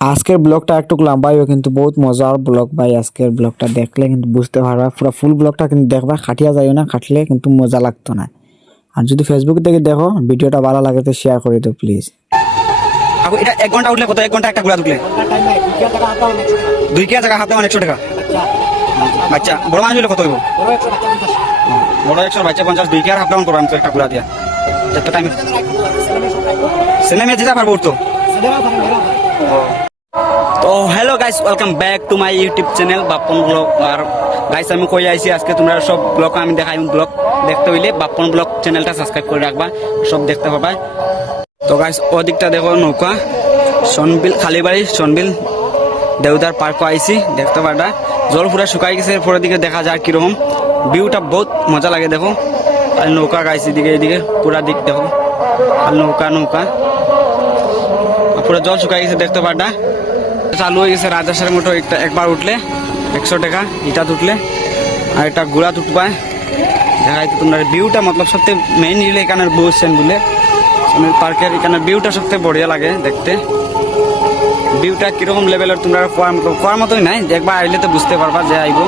আজকের ব্লগটা একটু লম্বাই হবে কিন্তু বহুত মজার ব্লগ ভাই। আজকের ব্লগটা দেখলে কিন্তু বুঝতে পারবা, পুরো ফুল ব্লগটা কিন্তু দেখবা, খাটিয়া যাইও না, খাটলে কিন্তু মজা লাগতো না। আর যদি ফেসবুক থেকে দেখো ভিডিওটা ভালো লাগে তো শেয়ার করে দিও প্লিজ। আপু এটা 1 ঘন্টা উঠলে কত? 1 ঘন্টা একটা ঘোড়া উঠলে 2 কিয়া জায়গা হাতে 100 টাকা। বাচ্চা বড় মানুষ হলে কত হইব? বড় 100, বাচ্চা 50, 2 কিয়ার হাফ ডাউন করবো আমি তো একটা ঘোড়া দিয়া। যত টাইম ছেলে মেয়ে যেটা পারবো উঠতো। তো hello guys, welcome back to my YouTube channel Bapan vlog. আর গাইস আমি কই আইছি আজকে তোমরা সব ব্লগ আমি দেখাই। ব্লগ দেখতে হইলে বাপন ব্লগ চ্যানেলটা সাবস্ক্রাইব করে রাখবা, সব দেখতে পাবা। তো গাইস ওদিকটা দেখো নৌকা, সনবিল খালিবাড়ি, সনবিল দেউদার পার্কও আইছি দেখতে পারবা। জল পুরা শুকাই গেছে, পরের দিকে দেখা যায় কিরকম ভিউটা, বহুত মজা লাগে দেখো। আর নৌকা গাইছি দিকে এদিকে পুরা দিক দেখো, আর নৌকা নৌকা পুরো জল শুকাই গেছে দেখতে পারবা। চালু হয়ে গেছে রাজাসার মোটর, একবার উঠলে 100 টাকা, ইটা উঠলে আর একটা ঘোড়া উঠবায় দেখাই তো তোমরা ভিউটা। মতলব সবথেকে মেইন নিলে এখানে বসছেন বলে পার্কের এখানে ভিউটা সবথেকে বড়িয়া লাগে দেখতে। ভিউটা কিরকম লেভেলের তোমরা কোয়ার মতোই নাই, একবার আইলে তো বুঝতে পারবা যে আইব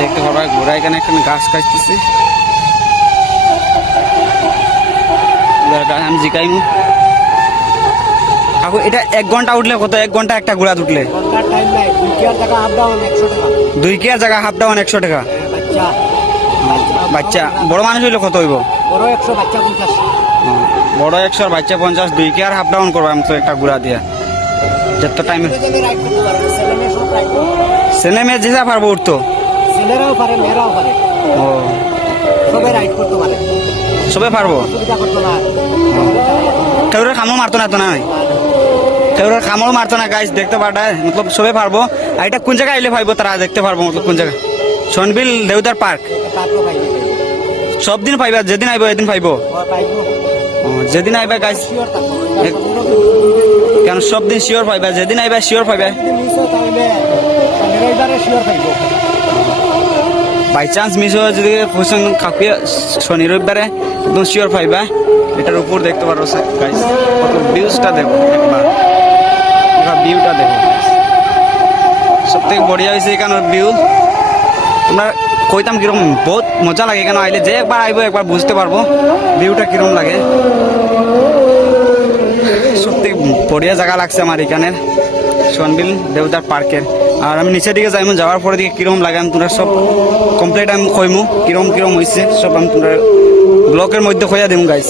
দেখতে পারবা। ঘোড়া এখানে এখানে গাছ কাটতেছে, আমি জিকাইমু। কাকু এটা 1 ঘন্টা উঠলে কত? 1 ঘন্টা একটা ঘোড়া উঠলে 2 কিয়ার জায়গা হাফ ডাউন 100 টাকা। বাচ্চা বড় মানুষ হইলে কত হইব? বড় 100 আর বাচ্চা 50, 2 কিয়ার হাফ ডাউন করবো আমি তো একটা ঘোড়া দিয়া। যত টাইম ছেলে মেয়ে যেটা পারবো উঠতো। ছেলেরাও পারে, মেয়েরাও পারে, ও সবাই রাইড করতে পারে, সবে পারবো। অসুবিধা করতো না। কেউ খামও মারতো না, তো নাই কেউ খামও মারতো না গাইস দেখতে পাঠায়, মতলব সবে পারবো। আর এটা কোন জায়গায় আইলে পাইবো তারা দেখতে পারবো, মতলব কোন জায়গায়? সনবিল দেউদার পার্ক। তারপর পাইবে, সব দিন পাইবা, যেদিন আইবো এদিন পাইবো। পাইবো যেদিন আইবা গাইস, শিওর থাকবো। কেন সব দিন শিওর পাইবা, যেদিন আইবা শিওর পাইবা। যদি মিস হয় তাহলে রবিবারে শিওর পাইবো। বাই চান্স মিস হয়ে যদি পছন্দ কাপিয়ে শনি রবিবারে একদম শিওর পাইবা। এটার উপর দেখতে পারো গাইস, কত ভিউজটা দেখো একবার, ভিউটা দেখো। সব থেকে বড়িয়া হয়েছে এখানের ভিউ। তোমরা কইতাম কিরকম বহুত মজা লাগে এখানে আইলে, যে একবার আইবো একবার বুঝতে পারবো ভিউটা কিরকম লাগে। সব থেকে বড়িয়া জায়গা লাগছে আমার এখানের সনবিল দেউদার পার্কের। আর আমি নিচের দিকে যাইমু, যাওয়ার পরে দিকে কিরকম লাগে আমি তোমরা সব কমপ্লিট আমি কইমু কিরকম কিরকম হয়েছে, সব আমি তোমরা ব্লকের মধ্যে কইয়া দিমু গাইস।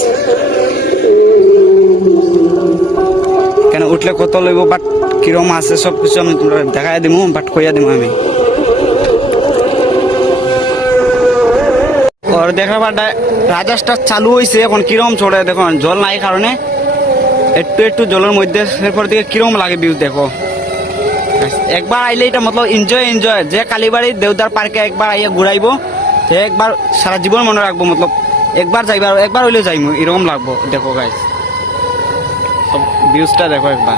কেন উঠলে কত লইব বাট কিরকম আছে সব কিছু আমি তোমরা দেখাই দিমু, বাট কইয়া দিমু আমি। আর দেখা বাটা রাজাসটা চালু হয়েছে এখন, কিরকম চড়ে দেখো, জল নাই কারণে একটু একটু জলের মধ্যে, এরপর দিকে কিরকম লাগে ভিউ দেখো। একবার আইলে এটা মতলব এনজয় এনজয়, যে কালীবাড়ি দেউদার পার্কে একবার আইয়া ঘুরাইবো, সে একবার সারা জীবন মনে রাখবো, মতলব একবার যাইবা, একবার হইলে যাইমু এরকম লাগবো দেখো গাইস। সব ভিউজটা দেখো একবার।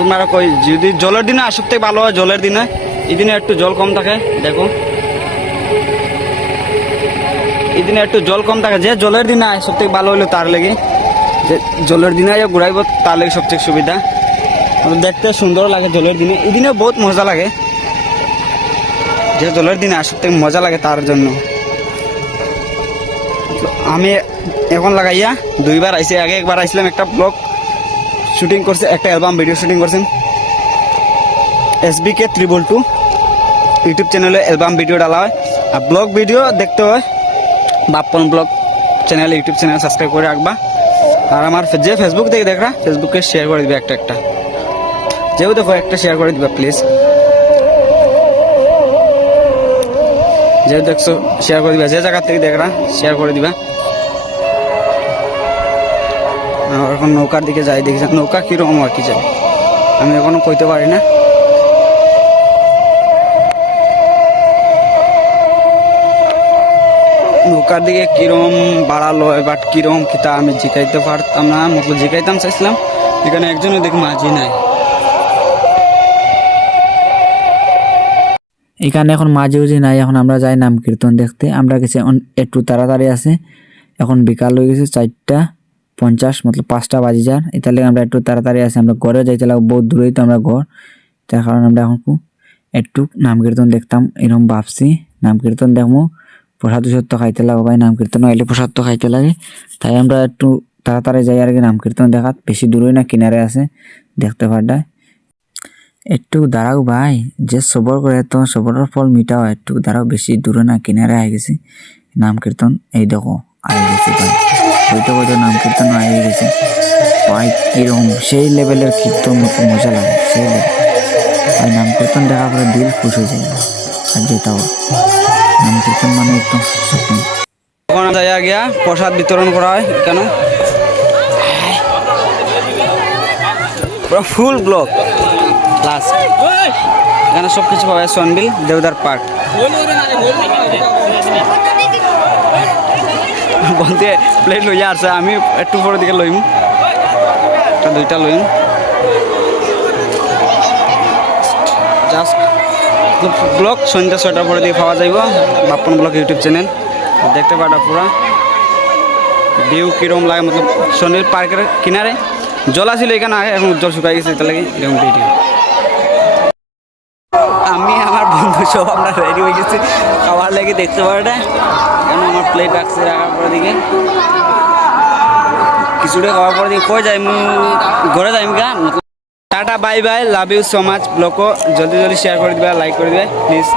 তোমরা কই যদি জলের দিনে আসুক থেকে ভালো হয়, জলের দিনে, এই দিনে একটু জল কম থাকে দেখো, এই দিনে একটু জল কম থাকে। যে জলের দিনে আয় সব থেকে ভালো হইলো তার লেগে, যে জলের দিনে ঘুরাইবো তার লেগে সবথেকে সুবিধা, দেখতে সুন্দর লাগে জলের দিনে। এই দিনে বহুত মজা লাগে, যে জলের দিনে আসুক থেকে মজা লাগে তার জন্য। আমি এখন লাগাইয়া 2বার আইসি, আগে একবার আইছিলাম একটা ব্লগ শুটিং করছে, একটা অ্যালবাম ভিডিও শুটিং করছেন SBK222 ইউটিউব চ্যানেলে অ্যালবাম ভিডিও ডালা হয়। আর ব্লগ ভিডিও দেখতে হয় Bappan vlog channel, YouTube channel subscribe করে রাখবা। আর আমার যে ফেসবুক থেকে দেখরা ফেসবুকে শেয়ার করে দিবে একটা একটা, যেও দেখো একটা শেয়ার করে দিবা প্লিজ, যে দেখছো শেয়ার করে দিবা, যে জায়গা থেকে দেখরা শেয়ার করে দিবা। এখন নৌকার দিকে যাই, দেখি নৌকা কিরকম আর কি যায় আমি এখনো কইতে পারি না। নৌকার দিকে কিরকম বাড়ালো বাট কিরকম কিতা আমি জিকাইতে পারতাম না, মতলব জিকাইতাম চাইছিলাম, এখানে একজনও দেখি মাঝি নাই। এখানে এখন মাঝে উজি নাই, এখন আমরা যাই নাম কীর্তন দেখতে। আমরা গেছি একটু তাড়াতাড়ি আছে, এখন বিকাল হয়ে গেছে 4টা। 50 মতলব 5টা বাজি যার এটার লাগে আমরা একটু তাড়াতাড়ি আসি আমরা ঘরে যাইতে লাগবো বহুত দূরেই তো আমরা ঘর তার কারণে আমরা এখন একটু নাম কীর্তন দেখতাম এরকম ভাবছি নাম কীর্তন দেখবো প্রসাদ উসাদ তো খাইতে লাগবো ভাই নাম কীর্তন হইলে প্রসাদ তো খাইতে লাগে তাই আমরা একটু তাড়াতাড়ি যাই আর কি নাম কীর্তন দেখাত বেশি দূরই না কিনারে আছে দেখতে পারডায় একটু দাঁড়াও ভাই যে সবর করে তো সবরের ফল মিটাও একটু দাঁড়াও বেশি দূরে না কিনারে আই গেছি নাম কীর্তন এই দেখো আই গেছি ভাই হইতে হইতে নাম কীর্তন আই গেছে ভাই কিরকম সেই লেভেলের কীর্তন মতো মজা লাগে সেই লেভেল ভাই নাম কীর্তন দেখার পরে দিল খুশ হয়ে যায় আর যেটাও নাম কীর্তন মানে একদম সুকুন তখন যাইয়া গিয়া প্রসাদ বিতরণ করা হয় কেন পুরো ফুল ব্লক লাস্ট এখানে সব কিছু পাওয়া যায় সনবিল দেওদার পার্ক বলতে প্লেট লইয়া আসছে আমি একটু পরের দিকে লইম একটা দুইটা লইম জাস্ট ব্লগ সন্ধ্যা 6টার পরে দিয়ে পাওয়া যাইব বাপ্পন ব্লগ ইউটিউব চ্যানেল দেখতে পাটা পুরা ভিউ কিরম লাগে মতলব সন্ধ্যা পার্কের কিনারে জল আসছিল এখানে আগে এখন জল শুকাই গেছে তার লাগে এরকম ভিডিও আমি আমার বন্ধু সব আমরা রেডি হয়ে গেছি খাবার লাগে দেখতে পারটা কেন আমার প্লেট রাখছে রাখার পরে দিকে কিছুটা খাওয়ার পরে দিকে কই যাই ঘরে যাইম গা tata bye bye love you so much ব্লগও জলদি জলদি শেয়ার করে দিবা লাইক করে দিবে প্লিজ